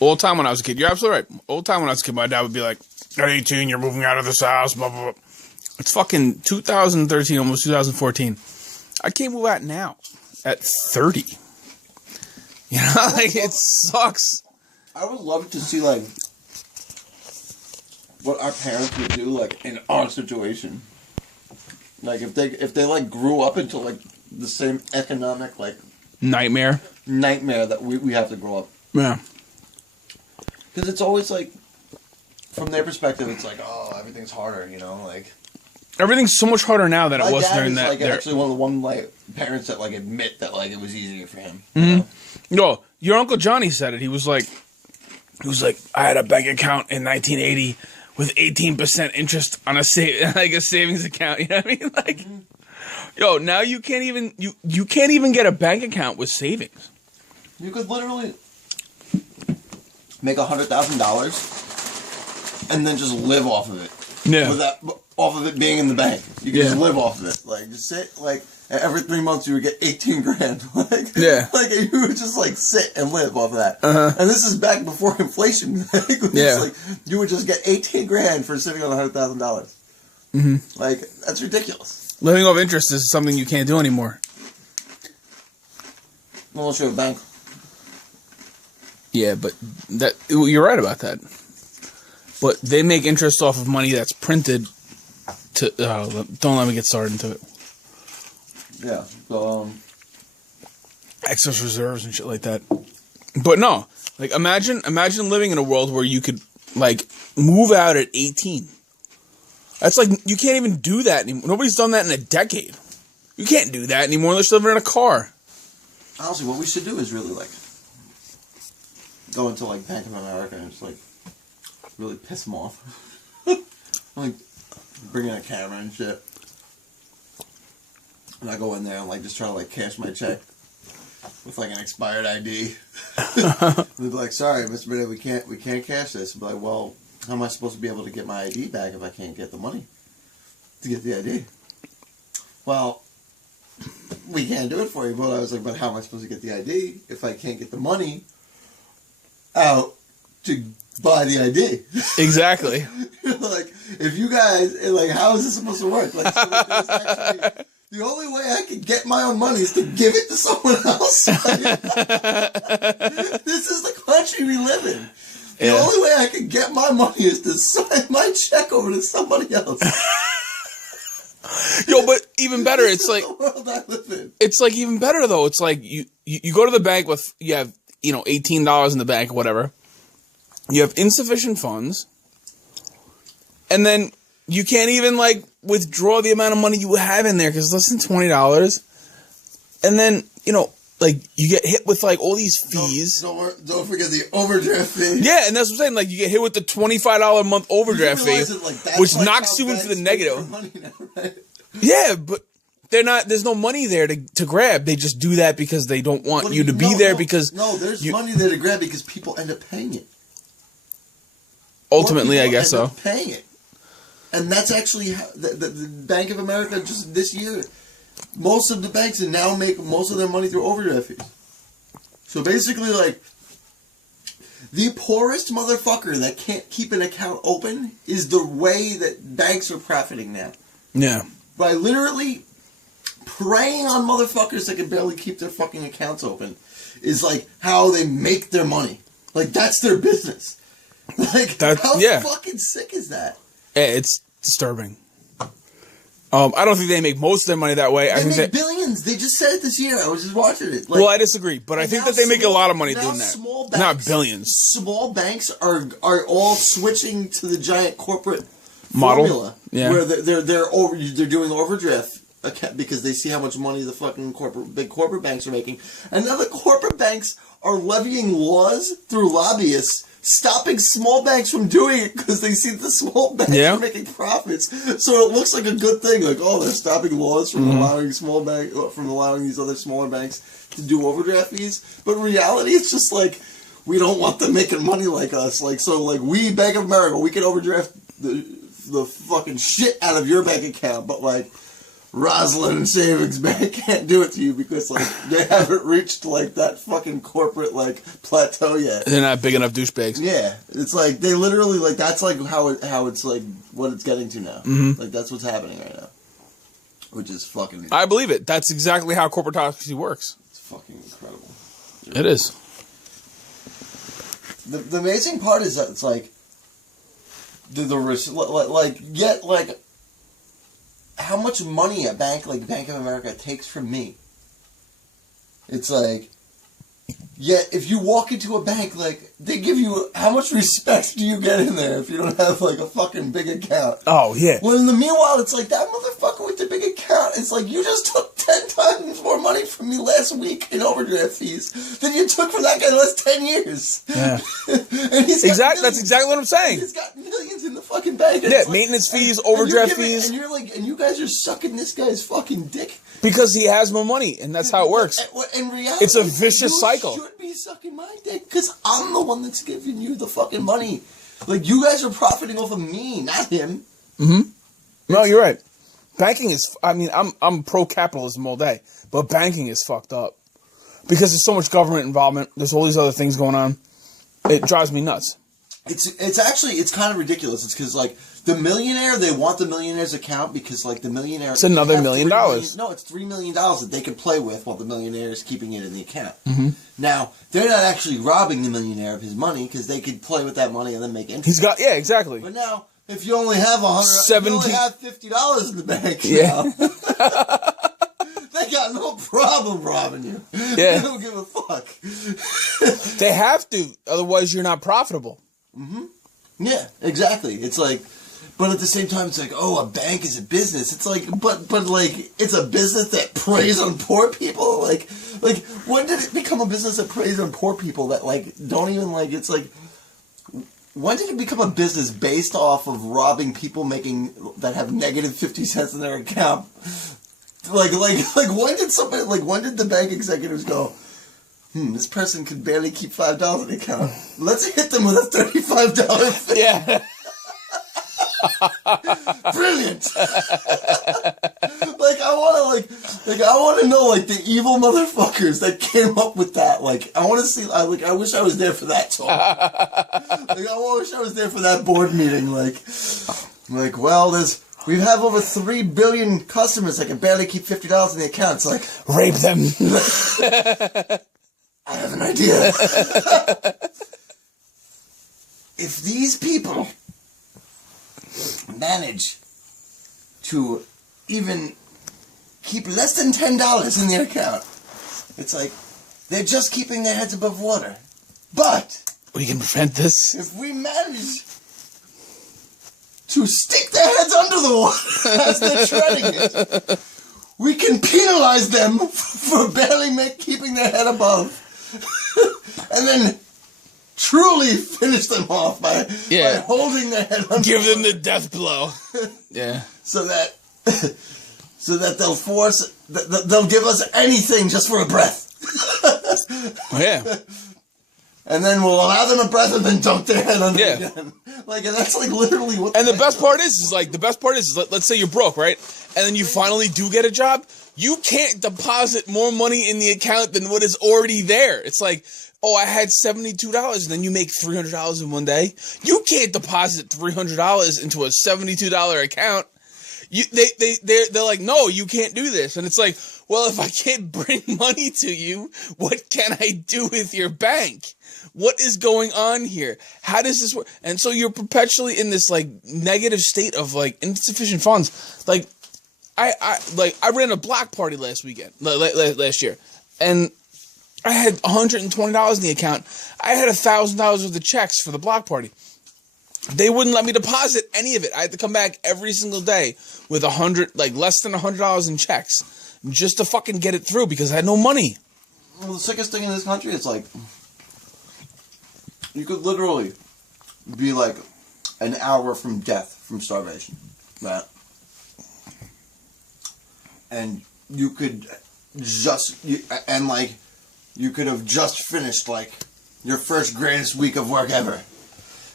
All the time when I was a kid. You're absolutely right. All the time when I was a kid, my dad would be like, "At 18, you're moving out of this house." Blah blah blah. It's fucking 2013, almost 2014. I can't move out now at 30. You know, like it sucks. I would love to see like what our parents would do like in our situation. Like if they like grew up into like the same economic like Nightmare that we have to grow up. Yeah. Because it's always like, from their perspective, it's like, oh, everything's harder, you know, like. Everything's so much harder now than it was during that. My dad is like actually one of the like parents that like admit that like it was easier for him. Mm-hmm. No, your Uncle Johnny said it. He was like, I had a bank account in 1980 with 18% interest on a savings account. You know what I mean? Like, yo, now you can't even get a bank account with savings. You could literally make $100,000 and then just live off of it. Yeah. Off of it being in the bank. You can just live off of it. Like, just sit, like, every 3 months you would get 18 grand. Like, yeah. Like, you would just, like, sit and live off of that. Uh-huh. And this is back before inflation. Yeah. Like, you would just get 18 grand for sitting on $100,000. Mm-hmm. Like, that's ridiculous. Living off interest is something you can't do anymore. Unless you're a bank. Yeah, but you're right about that. But they make interest off of money that's printed. Don't let me get started into it. Yeah. So excess reserves and shit like that. But no, like imagine living in a world where you could like move out at 18. That's like you can't even do that anymore. Nobody's done that in a decade. You can't do that anymore unless you're living in a car. Honestly, what we should do is really like go into like Bank of America and just like really piss them off. Like bring in a camera and shit. And I go in there and like just try to like cash my check with like an expired ID. They'd be like, "Sorry, Mr. Bonetti, we can't cash this." I'd be like, "Well, how am I supposed to be able to get my ID back if I can't get the money to get the ID?" "Well, we can't do it for you." But I was like, "But how am I supposed to get the ID if I can't get the money out to buy the ID?" Exactly. Like, if you guys, like, how is this supposed to work? Like, so there's actually, the only way I can get my own money is to give it to someone else. Like, this is the country we live in. The only way I can get my money is to sign my check over to somebody else. Yo, but even better, it's like the world I live in. It's like even better though. It's like you go to the bank with you have $18 in the bank or whatever. You have insufficient funds, and then you can't even like withdraw the amount of money you have in there because it's less than $20. And then like you get hit with like all these fees. Don't forget the overdraft fee. Yeah, and that's what I'm saying. Like you get hit with the $25 a month overdraft fee, which knocks you into the negative. Money now, right? Yeah, but there's no money there to grab. They just do that because they don't want you to be there because there's money there to grab because people end up paying it. Ultimately, I guess so. Paying it, and that's actually how the Bank of America just this year. Most of the banks now make most of their money through overdraft fees. So basically, like, the poorest motherfucker that can't keep an account open is the way that banks are profiting now. Yeah. By literally preying on motherfuckers that can barely keep their fucking accounts open is, like, how they make their money. Like, that's their business. Like, how fucking sick is that? Yeah, it's disturbing. I don't think they make most of their money that way. They make billions. They just said it this year. I was just watching it. Like, well, I disagree, but I think that they make a lot of money doing that. Not billions. Small banks are all switching to the giant corporate model formula, where they're doing overdraft because they see how much money the fucking big corporate banks are making, and now the corporate banks are levying laws through lobbyists, stopping small banks from doing it because they see the small banks are making profits. So it looks like a good thing. Like, oh, they're stopping laws from allowing these other smaller banks to do overdraft fees. But in reality, it's just like, we don't want them making money like us. Like, so like we, Bank of America, we can overdraft the fucking shit out of your bank account. But like Roslyn Savings Bank can't do it to you because like they haven't reached like that fucking corporate like plateau yet. They're not big enough douchebags. Yeah, it's like they literally like that's like how it's like what it's getting to now. Mm-hmm. Like that's what's happening right now, which is fucking. I believe it. That's exactly how corporatocracy works. It's fucking incredible. It is. The amazing part is that it's like like how much money a bank like Bank of America takes from me. It's like, yet if you walk into a bank, like they give you how much respect do you get in there if you don't have like a fucking big account? Oh yeah. Well, in the meanwhile, it's like that motherfucker with the big account. It's like you just took 10 times more money from me last week in overdraft fees than you took from that guy the last 10 years. Yeah. And he's That's exactly what I'm saying. He's got millions in the fucking bank. Yeah, like, maintenance fees, overdraft fees. And you're like, and you guys are sucking this guy's fucking dick. Because he has more money, and that's how it works. In reality, it's a vicious cycle. You should be sucking my dick, because I'm the one that's giving you the fucking money. Like, you guys are profiting off of me, not him. Mm-hmm. No, you're right. Banking is, I mean, I'm pro-capitalism all day, but banking is fucked up. Because there's so much government involvement, there's all these other things going on. It drives me nuts. It's actually, it's kind of ridiculous. It's because, like, the millionaire, they want the millionaire's account because, like, the millionaire... It's another $1 million. No, it's $3 million that they can play with while the millionaire is keeping it in the account. Mm-hmm. Now, they're not actually robbing the millionaire of his money because they could play with that money and then make interest. He's got... Yeah, exactly. But now, if you only have if you only have $50 in the bank yeah. They got no problem robbing you. Yeah. They don't give a fuck. They have to. Otherwise, you're not profitable. Mm-hmm. Yeah, exactly. It's like... But at the same time, it's like, oh, a bank is a business. It's like, but like, it's a business that preys on poor people. Like, when did it become a business that preys on poor people that like don't even like? It's like, when did it become a business based off of robbing people that have negative 50 cents in their account? Like when did somebody when did the bank executives go? This person could barely keep $5 in the account. Let's hit them with a $35 fee. Yeah. Brilliant. I want to know like the evil motherfuckers that came up with that. Like I want to see. I wish I was there for that talk. I wish I was there for that board meeting. Well, we have over 3 billion customers that can barely keep $50 in the account. It's like rape them. I have an idea. If these people manage to even keep less than $10 in their account, it's like they're just keeping their heads above water. But we can prevent this if we manage to stick their heads under the water as they're treading it, we can penalize them for barely keeping their head above, and then truly finish them off by holding their head under. Give them the death blow. Yeah. So that they'll give us anything just for a breath. Yeah. And then we'll allow them a breath and then dunk their head under again. And that's like literally what. And the best part is let's say you're broke, right? And then you finally do get a job. You can't deposit more money in the account than what is already there. It's like, oh, I had $72, and then you make $300 in one day. You can't deposit $300 into a $72 account. They're like, no, you can't do this. And it's like, well, if I can't bring money to you, what can I do with your bank? What is going on here? How does this work? And so you're perpetually in this like negative state of like insufficient funds. Like I ran a block party last year, and I had $120 in the account. I had $1,000 worth of checks for the block party. They wouldn't let me deposit any of it. I had to come back every single day with less than $100 in checks just to fucking get it through because I had no money. Well, the sickest thing in this country is like, you could literally be like an hour from death from starvation, right? And you could you could have just finished like your first greatest week of work ever,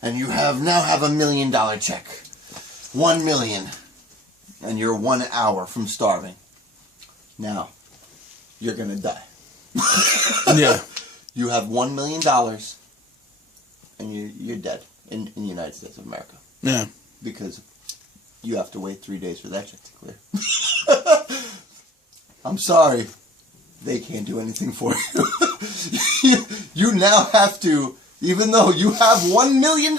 and you now have $1 million check, 1 million, and you're 1 hour from starving. Now, you're gonna die. Yeah. You have $1 million, and you're dead in the United States of America. Yeah. Because you have to wait 3 days for that check to clear. I'm sorry. They can't do anything for you. You now have to, even though you have $1 million,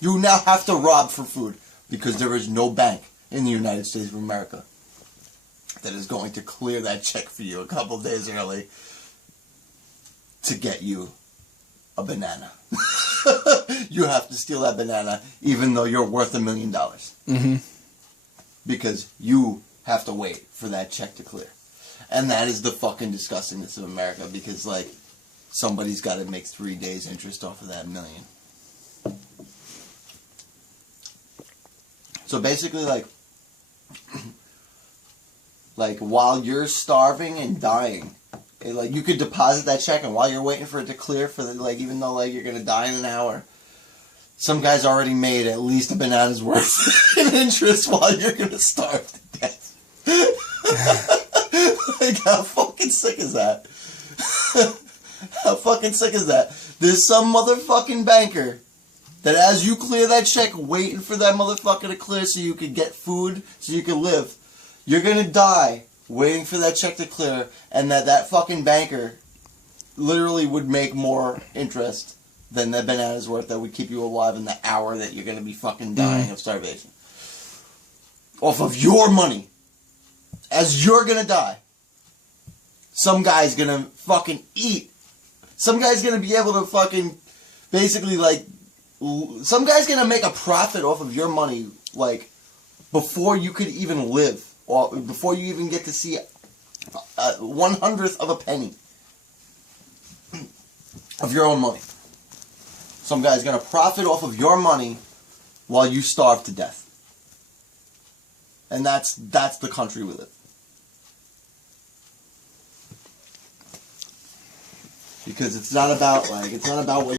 you now have to rob for food. Because there is no bank in the United States of America that is going to clear that check for you a couple days early to get you a banana. You have to steal that banana even though you're worth $1 million. Mm-hmm. Because you have to wait for that check to clear. And that is the fucking disgustingness of America, because, like, somebody's got to make 3 days interest off of that $1 million. So basically, like while you're starving and dying, like, you could deposit that check, and while you're waiting for it to clear, for the, like, even though, like, you're gonna die in an hour, some guy's already made at least a banana's worth in interest while you're gonna starve to death. Like, how fucking sick is that? How fucking sick is that? There's some motherfucking banker that, as you clear that check, waiting for that motherfucker to clear so you can get food, so you can live. You're gonna die waiting for that check to clear, and that fucking banker literally would make more interest than that banana's worth that would keep you alive in the hour that you're gonna be fucking dying of starvation. Off of your money. As you're gonna die. Some guy's gonna fucking eat. Some guy's gonna be able to fucking basically, like, some guy's gonna make a profit off of your money, like, before you could even live, or before you even get to see 1/100th of a penny of your own money. Some guy's gonna profit off of your money while you starve to death. And that's the country we live. Because it's not about what